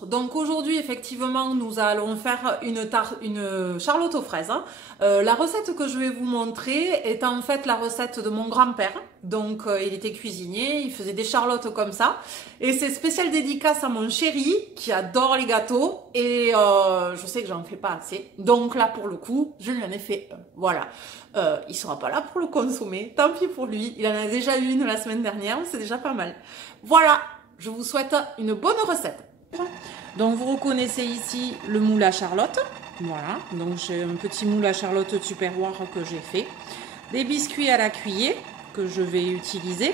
Bonjour, donc aujourd'hui effectivement nous allons faire une charlotte aux fraises. La recette que je vais vous montrer est en fait la recette de mon grand-père. Donc il était cuisinier, il faisait des charlottes comme ça. Et c'est spécial dédicace à mon chéri qui adore les gâteaux. Et je sais que j'en fais pas assez. Donc là pour le coup, je lui en ai fait un. Voilà. Il sera pas là pour le consommer, tant pis pour lui. Il en a déjà eu une la semaine dernière, c'est déjà pas mal. Voilà, je vous souhaite une bonne recette. Donc vous reconnaissez ici le moule à charlotte. Voilà, donc j'ai un petit moule à charlotte tupperware que j'ai fait. Des biscuits à la cuillère que je vais utiliser.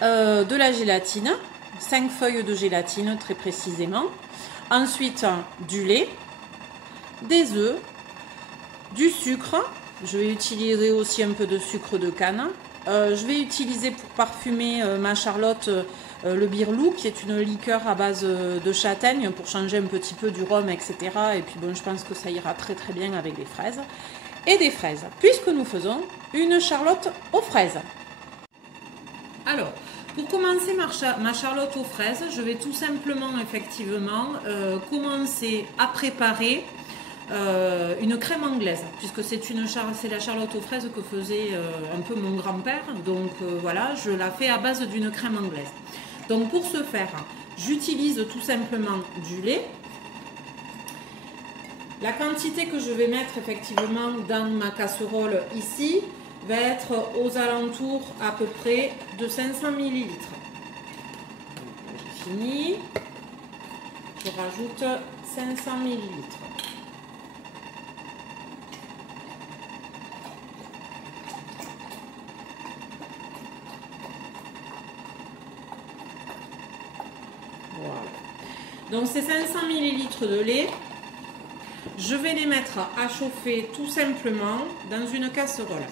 De la gélatine, 5 feuilles de gélatine très précisément. Ensuite du lait, des œufs, du sucre. Je vais utiliser aussi un peu de sucre de canne. Je vais utiliser pour parfumer ma charlotte le birlou, qui est une liqueur à base de châtaigne pour changer un petit peu du rhum, etc. Et puis bon, je pense que ça ira très très bien avec des fraises. Et des fraises, puisque nous faisons une charlotte aux fraises. Alors, pour commencer ma charlotte aux fraises, je vais tout simplement effectivement commencer à préparer une crème anglaise, puisque c'est la charlotte aux fraises que faisait un peu mon grand-père. Donc voilà, je la fais à base d'une crème anglaise. Donc pour ce faire, j'utilise tout simplement du lait. La quantité que je vais mettre effectivement dans ma casserole ici va être aux alentours à peu près de 500 ml. J'ai fini. Je rajoute 500 ml. Voilà. Donc ces 500 ml de lait, je vais les mettre à chauffer tout simplement dans une casserole.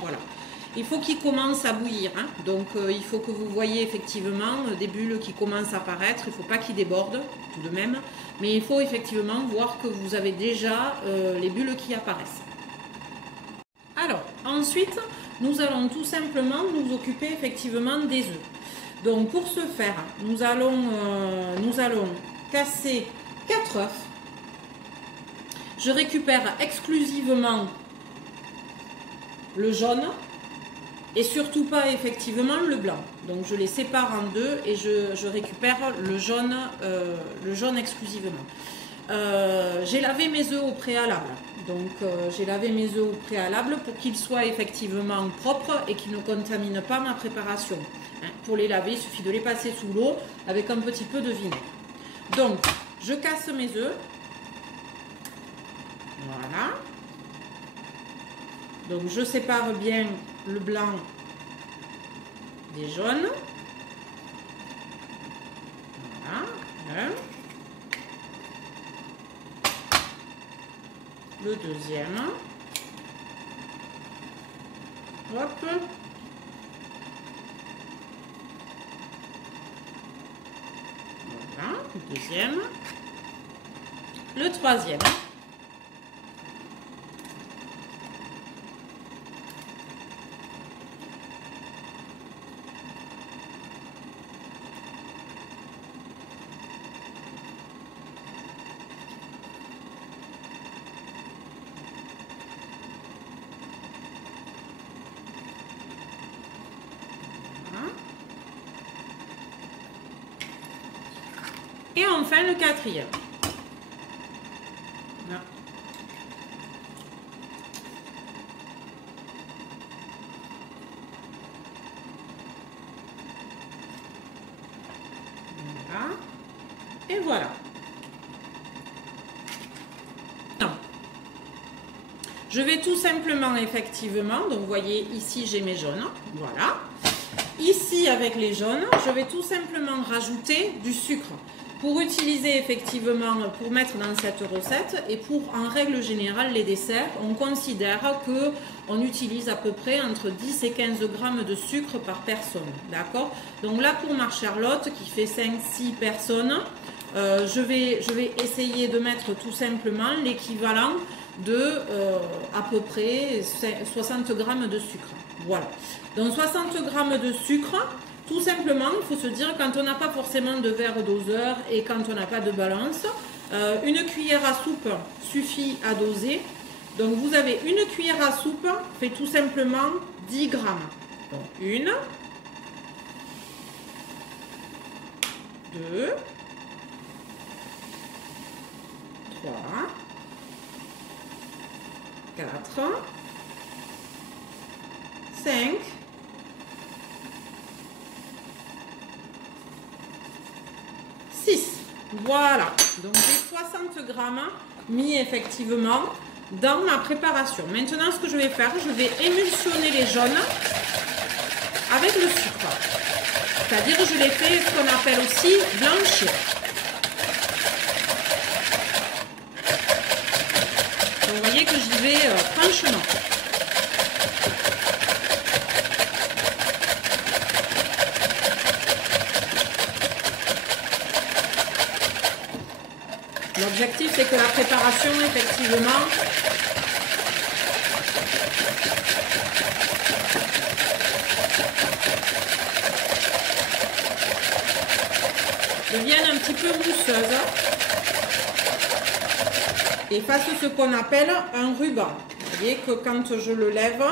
Voilà. Il faut qu'ils commencent à bouillir, hein. Donc il faut que vous voyez effectivement des bulles qui commencent à apparaître. Il ne faut pas qu'ils débordent tout de même, mais il faut effectivement voir que vous avez déjà les bulles qui apparaissent. Alors ensuite, nous allons tout simplement nous occuper effectivement des œufs. Donc pour ce faire, nous allons casser 4 œufs. Je récupère exclusivement le jaune et surtout pas effectivement le blanc. Donc je les sépare en deux et je récupère le jaune exclusivement. J'ai lavé mes œufs au préalable. Donc j'ai lavé mes œufs au préalable pour qu'ils soient effectivement propres et qu'ils ne contaminent pas ma préparation. Pour les laver, il suffit de les passer sous l'eau avec un petit peu de vinaigre. Donc je casse mes œufs. Voilà. Donc je sépare bien le blanc des jaunes. Voilà. Le deuxième. Hop. Voilà, le deuxième. Le troisième. Et enfin le quatrième. Là. Voilà. Et voilà. Non. Je vais tout simplement effectivement, donc vous voyez ici j'ai mes jaunes. Voilà. Ici avec les jaunes, je vais tout simplement rajouter du sucre. Pour utiliser effectivement, pour mettre dans cette recette et pour en règle générale les desserts, on considère que on utilise à peu près entre 10 et 15 grammes de sucre par personne. D'accord? Donc là pour ma charlotte qui fait 5-6 personnes, je vais essayer de mettre tout simplement l'équivalent de à peu près 60 grammes de sucre. Voilà. Donc 60 grammes de sucre. Tout simplement, il faut se dire, quand on n'a pas forcément de verre doseur et quand on n'a pas de balance, une cuillère à soupe suffit à doser. Donc vous avez une cuillère à soupe, fait tout simplement 10 grammes. Donc 1, 2, 3, 4, 5, 6. Voilà, donc j'ai 60 grammes mis effectivement dans ma préparation. Maintenant, ce que je vais faire, je vais émulsionner les jaunes avec le sucre. C'est-à-dire, je les fais ce qu'on appelle aussi blanchir. Donc, vous voyez que j'y vais franchement. L'objectif, c'est que la préparation, effectivement, devienne un petit peu mousseuse et fasse ce qu'on appelle un ruban. Vous voyez que quand je le lève,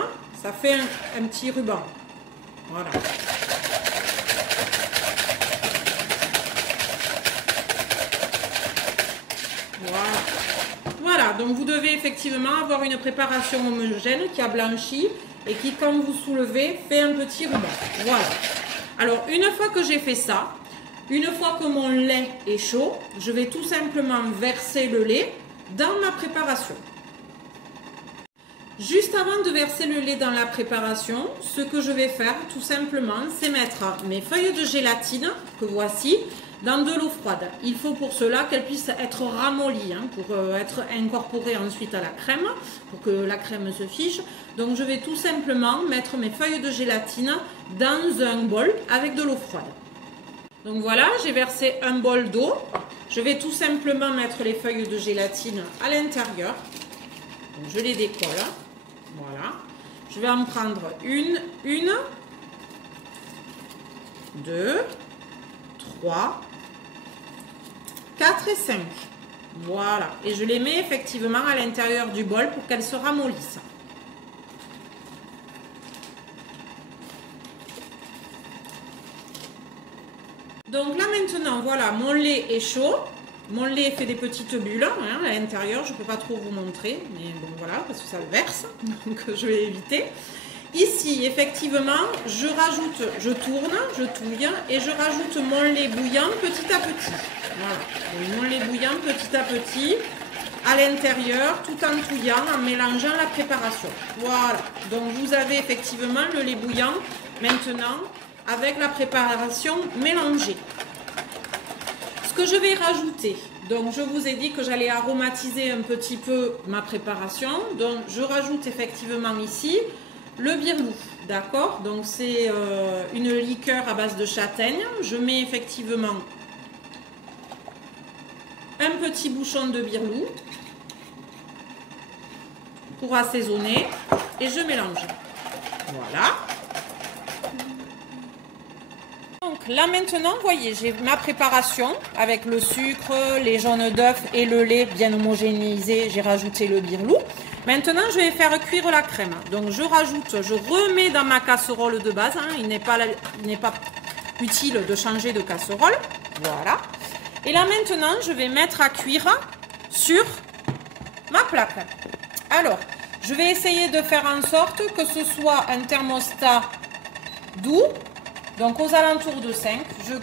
ça fait un petit ruban. Voilà. Voilà, donc vous devez effectivement avoir une préparation homogène qui a blanchi et qui, quand vous soulevez, fait un petit ruban. Voilà. Alors, une fois que j'ai fait ça, une fois que mon lait est chaud, je vais tout simplement verser le lait dans ma préparation. Juste avant de verser le lait dans la préparation, ce que je vais faire tout simplement, c'est mettre mes feuilles de gélatine, que voici, dans de l'eau froide. Il faut pour cela qu'elle puisse être ramollie, pour être incorporée ensuite à la crème, pour que la crème se fiche. Donc je vais tout simplement mettre mes feuilles de gélatine dans un bol avec de l'eau froide. Donc voilà, j'ai versé un bol d'eau. Je vais tout simplement mettre les feuilles de gélatine à l'intérieur. Je les décolle. Voilà. Je vais en prendre une, 2, 3, 4 et 5. Voilà. Et je les mets effectivement à l'intérieur du bol pour qu'elles se ramollissent. Donc là maintenant, voilà, mon lait est chaud. Mon lait fait des petites bulles à l'intérieur. Je ne peux pas trop vous montrer, mais bon voilà, parce que ça le verse. Donc je vais éviter. Ici, effectivement, je rajoute, je tourne, je touille et je rajoute mon lait bouillant petit à petit. Voilà, donc mon lait bouillant petit à petit à l'intérieur, tout en touillant, en mélangeant la préparation. Voilà, donc vous avez effectivement le lait bouillant maintenant avec la préparation mélangée. Ce que je vais rajouter, donc je vous ai dit que j'allais aromatiser un petit peu ma préparation, donc je rajoute effectivement ici le birlou, d'accord? Donc c'est une liqueur à base de châtaigne. Je mets effectivement un petit bouchon de birlou pour assaisonner et je mélange. Voilà. Donc là maintenant, vous voyez, j'ai ma préparation avec le sucre, les jaunes d'œufs et le lait bien homogénéisé. J'ai rajouté le birlou. Maintenant, je vais faire cuire la crème. Donc, je remets dans ma casserole de base. Il n'est pas utile de changer de casserole. Voilà. Et là, maintenant, je vais mettre à cuire sur ma plaque. Alors, je vais essayer de faire en sorte que ce soit un thermostat doux. Donc, aux alentours de 5.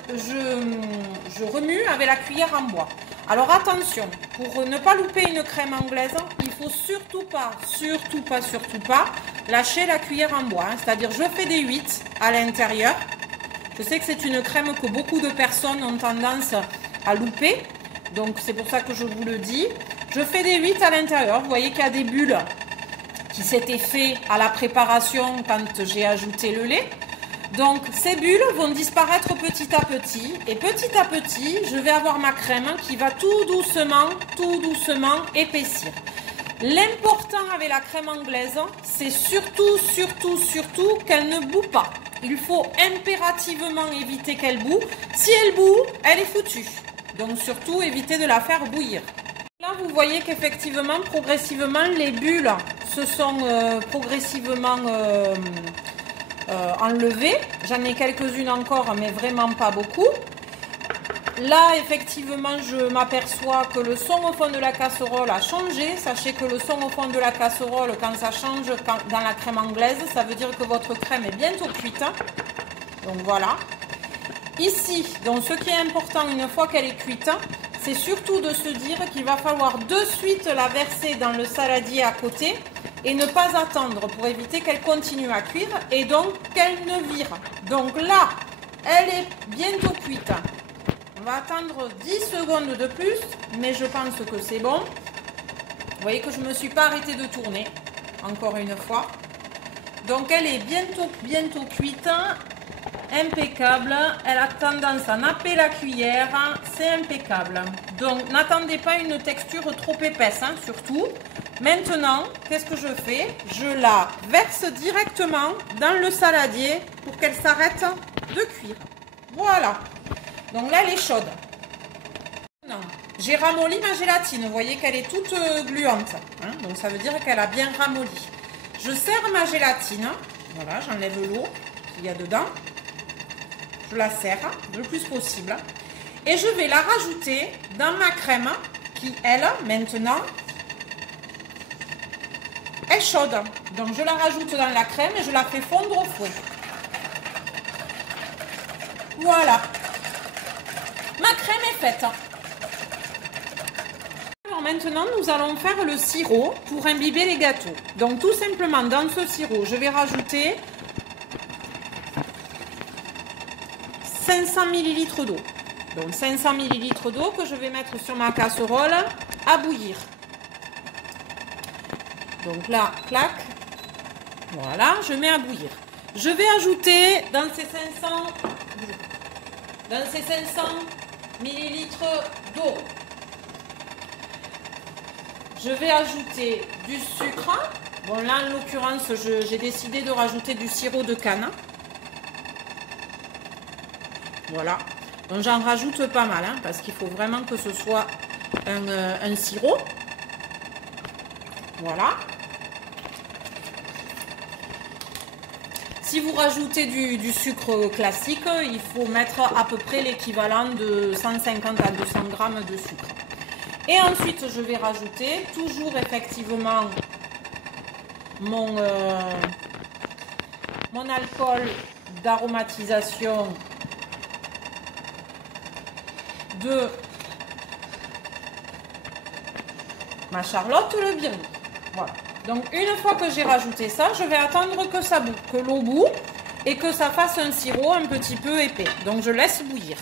Je remue avec la cuillère en bois. Alors attention, pour ne pas louper une crème anglaise, il faut surtout pas lâcher la cuillère en bois. C'est-à-dire, je fais des 8 à l'intérieur. Je sais que c'est une crème que beaucoup de personnes ont tendance à louper. Donc, c'est pour ça que je vous le dis. Je fais des 8 à l'intérieur. Vous voyez qu'il y a des bulles qui s'étaient faites à la préparation quand j'ai ajouté le lait. Donc, ces bulles vont disparaître petit à petit. Et petit à petit, je vais avoir ma crème qui va tout doucement épaissir. L'important avec la crème anglaise, c'est surtout qu'elle ne bout pas. il faut impérativement éviter qu'elle boue. Si elle bout, elle est foutue. Donc surtout, évitez de la faire bouillir. Là, vous voyez qu'effectivement, progressivement, les bulles se sont progressivement enlevées. J'en ai quelques-unes encore, mais vraiment pas beaucoup. Là, effectivement, je m'aperçois que le son au fond de la casserole a changé. Sachez que le son au fond de la casserole, quand ça change dans la crème anglaise, ça veut dire que votre crème est bientôt cuite. Donc voilà. Ici, donc ce qui est important une fois qu'elle est cuite, c'est surtout de se dire qu'il va falloir de suite la verser dans le saladier à côté et ne pas attendre pour éviter qu'elle continue à cuire et donc qu'elle ne vire. Donc là, elle est bientôt cuite. On va attendre 10 secondes de plus, mais je pense que c'est bon. Vous voyez que je ne me suis pas arrêtée de tourner, encore une fois. Donc elle est bientôt cuite, impeccable. Elle a tendance à napper la cuillère, c'est impeccable. Donc n'attendez pas une texture trop épaisse, hein, surtout. Maintenant, qu'est-ce que je fais? Je la verse directement dans le saladier pour qu'elle s'arrête de cuire. Voilà. Donc là, elle est chaude. J'ai ramolli ma gélatine. Vous voyez qu'elle est toute gluante. Hein, donc ça veut dire qu'elle a bien ramolli. Je serre ma gélatine. Voilà, j'enlève l'eau qu'il y a dedans. Je la serre le plus possible. Et je vais la rajouter dans ma crème qui, elle, maintenant, est chaude. Donc je la rajoute dans la crème et je la fais fondre au fond. Voilà. Ma crème est faite. Alors maintenant, nous allons faire le sirop pour imbiber les gâteaux. Donc tout simplement, dans ce sirop, je vais rajouter 500 ml d'eau. Donc 500 ml d'eau que je vais mettre sur ma casserole à bouillir. Donc là, clac. Voilà, je mets à bouillir. Je vais ajouter dans ces 500 millilitres d'eau, je vais ajouter du sucre. Bon là en l'occurrence j'ai décidé de rajouter du sirop de canne. Voilà, donc j'en rajoute pas mal hein, parce qu'il faut vraiment que ce soit un sirop. Voilà. Si vous rajoutez du sucre classique, il faut mettre à peu près l'équivalent de 150 à 200 grammes de sucre. Et ensuite, je vais rajouter toujours effectivement mon alcool d'aromatisation de ma Charlotte Le Birri. Voilà. Donc une fois que j'ai rajouté ça, je vais attendre que ça boue, que l'eau bout et que ça fasse un sirop un petit peu épais. Donc je laisse bouillir.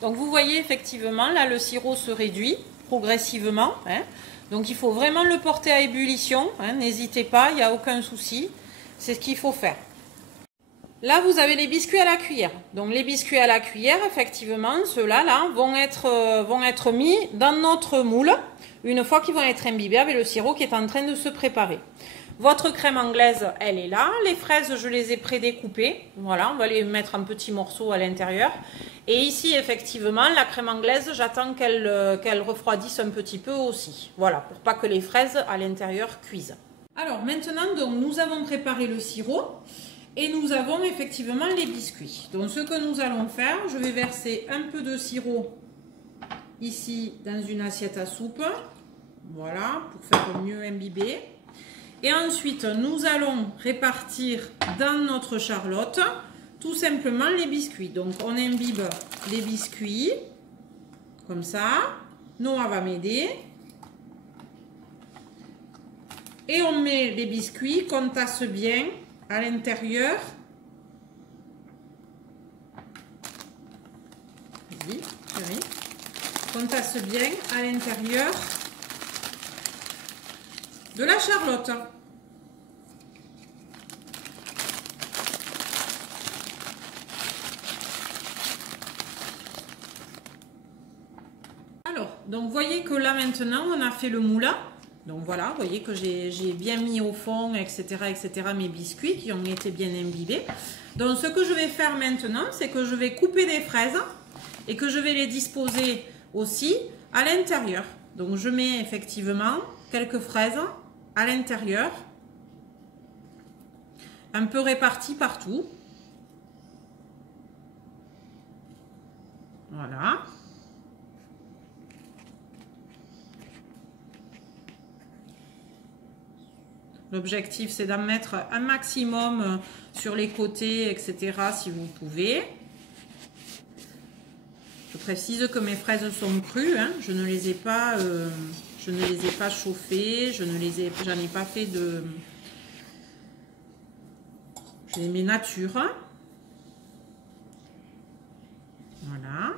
Donc vous voyez effectivement, là le sirop se réduit progressivement. Hein. Donc il faut vraiment le porter à ébullition. Hein. N'hésitez pas, il n'y a aucun souci. C'est ce qu'il faut faire. Là vous avez les biscuits à la cuillère. Donc les biscuits à la cuillère, effectivement, ceux-là là, vont être mis dans notre moule. Une fois qu'ils vont être imbibés avec le sirop qui est en train de se préparer. Votre crème anglaise, elle est là. Les fraises, je les ai pré-découpées. Voilà, on va les mettre en petits morceaux à l'intérieur. Et ici, effectivement, la crème anglaise, j'attends qu'elle refroidisse un petit peu aussi. Voilà, pour pas que les fraises à l'intérieur cuisent. Alors maintenant, donc, nous avons préparé le sirop. Et nous avons effectivement les biscuits. Donc ce que nous allons faire, je vais verser un peu de sirop ici dans une assiette à soupe, voilà, pour faire mieux imbiber. Et ensuite nous allons répartir dans notre charlotte tout simplement les biscuits. Donc on imbibe les biscuits comme ça. Noah va m'aider et on met les biscuits qu'on tasse bien à l'intérieur. Vas-y, chérie. Qu'on tasse bien à l'intérieur de la charlotte. Alors, donc voyez que là maintenant on a fait le moulin. Donc voilà, vous voyez que j'ai bien mis au fond, etc., mes biscuits qui ont été bien imbibés. Donc ce que je vais faire maintenant, c'est que je vais couper des fraises et que je vais les disposer aussi à l'intérieur. Donc je mets effectivement quelques fraises à l'intérieur, un peu réparties partout. Voilà. L'objectif, c'est d'en mettre un maximum sur les côtés, etc., si vous pouvez. Je précise que mes fraises sont crues, hein. Je ne les ai pas chauffées, j'en ai pas fait de... Je les mets nature. Voilà.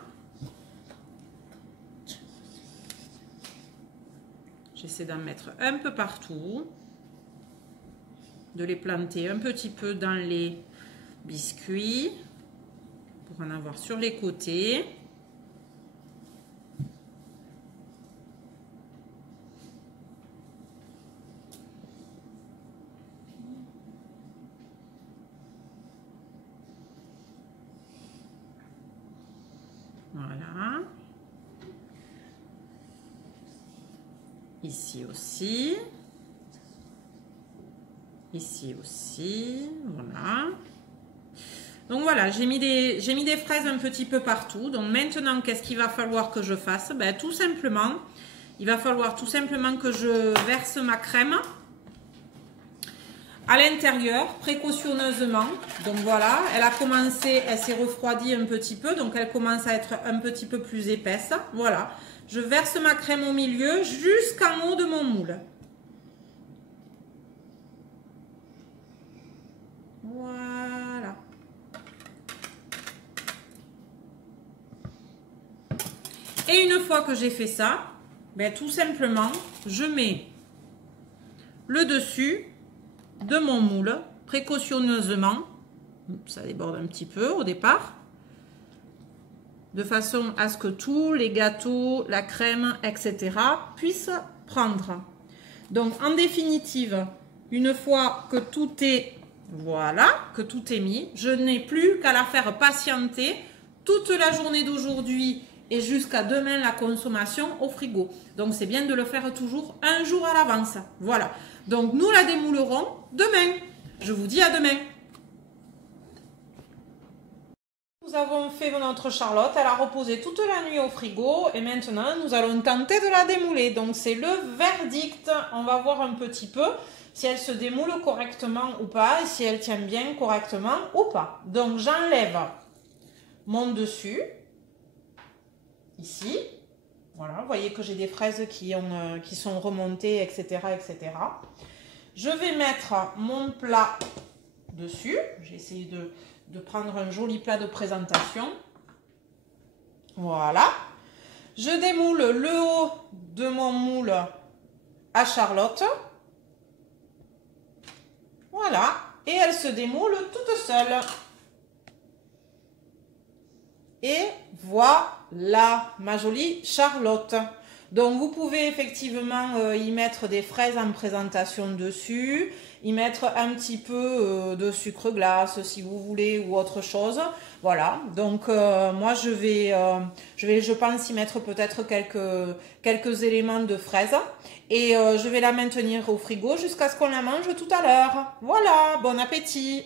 J'essaie d'en mettre un peu partout. De les planter un petit peu dans les biscuits pour en avoir sur les côtés. Voilà. Ici aussi. Ici aussi, voilà. Donc voilà, j'ai mis des fraises un petit peu partout. Donc maintenant, qu'est-ce qu'il va falloir que je fasse? Ben, tout simplement, il va falloir tout simplement que je verse ma crème à l'intérieur, précautionneusement. Donc voilà, elle a commencé, elle s'est refroidie un petit peu, donc elle commence à être un petit peu plus épaisse. Voilà, je verse ma crème au milieu jusqu'en haut de mon moule. Voilà. Et une fois que j'ai fait ça, ben, tout simplement, je mets le dessus de mon moule, précautionneusement. Ça déborde un petit peu au départ. De façon à ce que tous les gâteaux, la crème, etc. puissent prendre. Donc, en définitive, une fois que tout est... Voilà, que tout est mis. Je n'ai plus qu'à la faire patienter toute la journée d'aujourd'hui et jusqu'à demain la consommation au frigo. Donc c'est bien de le faire toujours un jour à l'avance. Voilà. Donc nous la démoulerons demain. Je vous dis à demain. Nous avons fait notre Charlotte. Elle a reposé toute la nuit au frigo et maintenant nous allons tenter de la démouler. Donc c'est le verdict. On va voir un petit peu si elle se démoule correctement ou pas, et si elle tient bien correctement ou pas. Donc j'enlève mon dessus, ici. Voilà, vous voyez que j'ai des fraises qui sont remontées, etc., etc. Je vais mettre mon plat dessus. J'ai essayé de prendre un joli plat de présentation. Voilà. Je démoule le haut de mon moule à Charlotte. Voilà, et elle se démoule toute seule. Et voilà, ma jolie Charlotte. Donc vous pouvez effectivement y mettre des fraises en présentation dessus, y mettre un petit peu de sucre glace si vous voulez ou autre chose. Voilà, donc moi je pense y mettre peut-être quelques éléments de fraises. Et je vais la maintenir au frigo jusqu'à ce qu'on la mange tout à l'heure. Voilà, bon appétit!